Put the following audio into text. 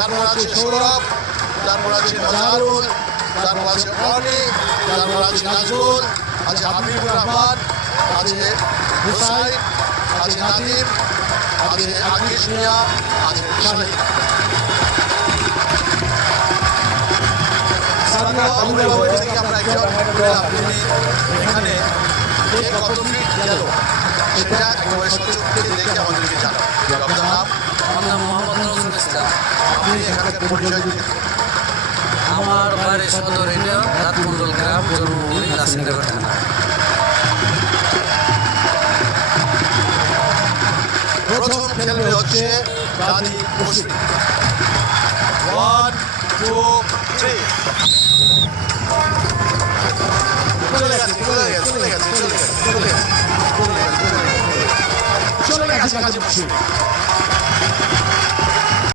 তারপর আছে সৌরভ, তারপর আছে মজারুল, তারপর আছে অনিক, তারপর আছে নাজমুল, আছে হাবিবুর রহমান, আছে হুসাইন, আছে নাদিম, আছে আকিশ মিয়া, আছে শাহিদ। আমরা একজন এখানে কত ফিট গেল সেটা একেবারে সচক্ষে দেখে আমাদেরকে জানাবো। আপনার নাম? আমার নাম মোহাম্মদ নজরুল ইসলাম। আপনি এখানকার পরিচয় দিলেন? আমার বাড়ি সদর ইউনিয়ন রাতমন্ডল গ্রাম, জন্মভূমি নাসিরনগর থানা। প্রথম খেলবে হচ্ছে গাজী মুসলিম। 1, 2, 3। চলে গেছে গাজী মুসলিম।